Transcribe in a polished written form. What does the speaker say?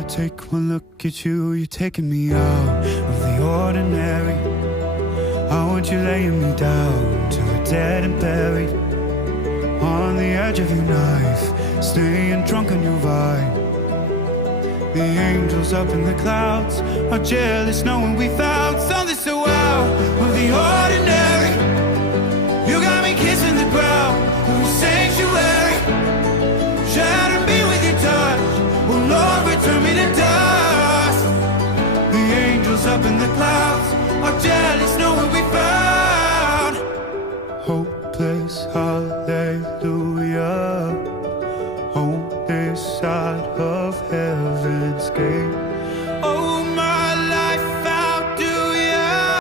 I take one look at you, you're taking me out of the ordinary. I want you laying me down till we're dead and buried, on the edge of your knife, staying drunk on your vine. The angels up in the clouds are jealous knowing we found something so out of the ordinary. You got me kissing the ground of a sanctuary, shatter me with your touch, oh Lord, return me to dust. The angels up in the clouds are jealous knowing we found hopeless hallelujah on this side of heaven's gate.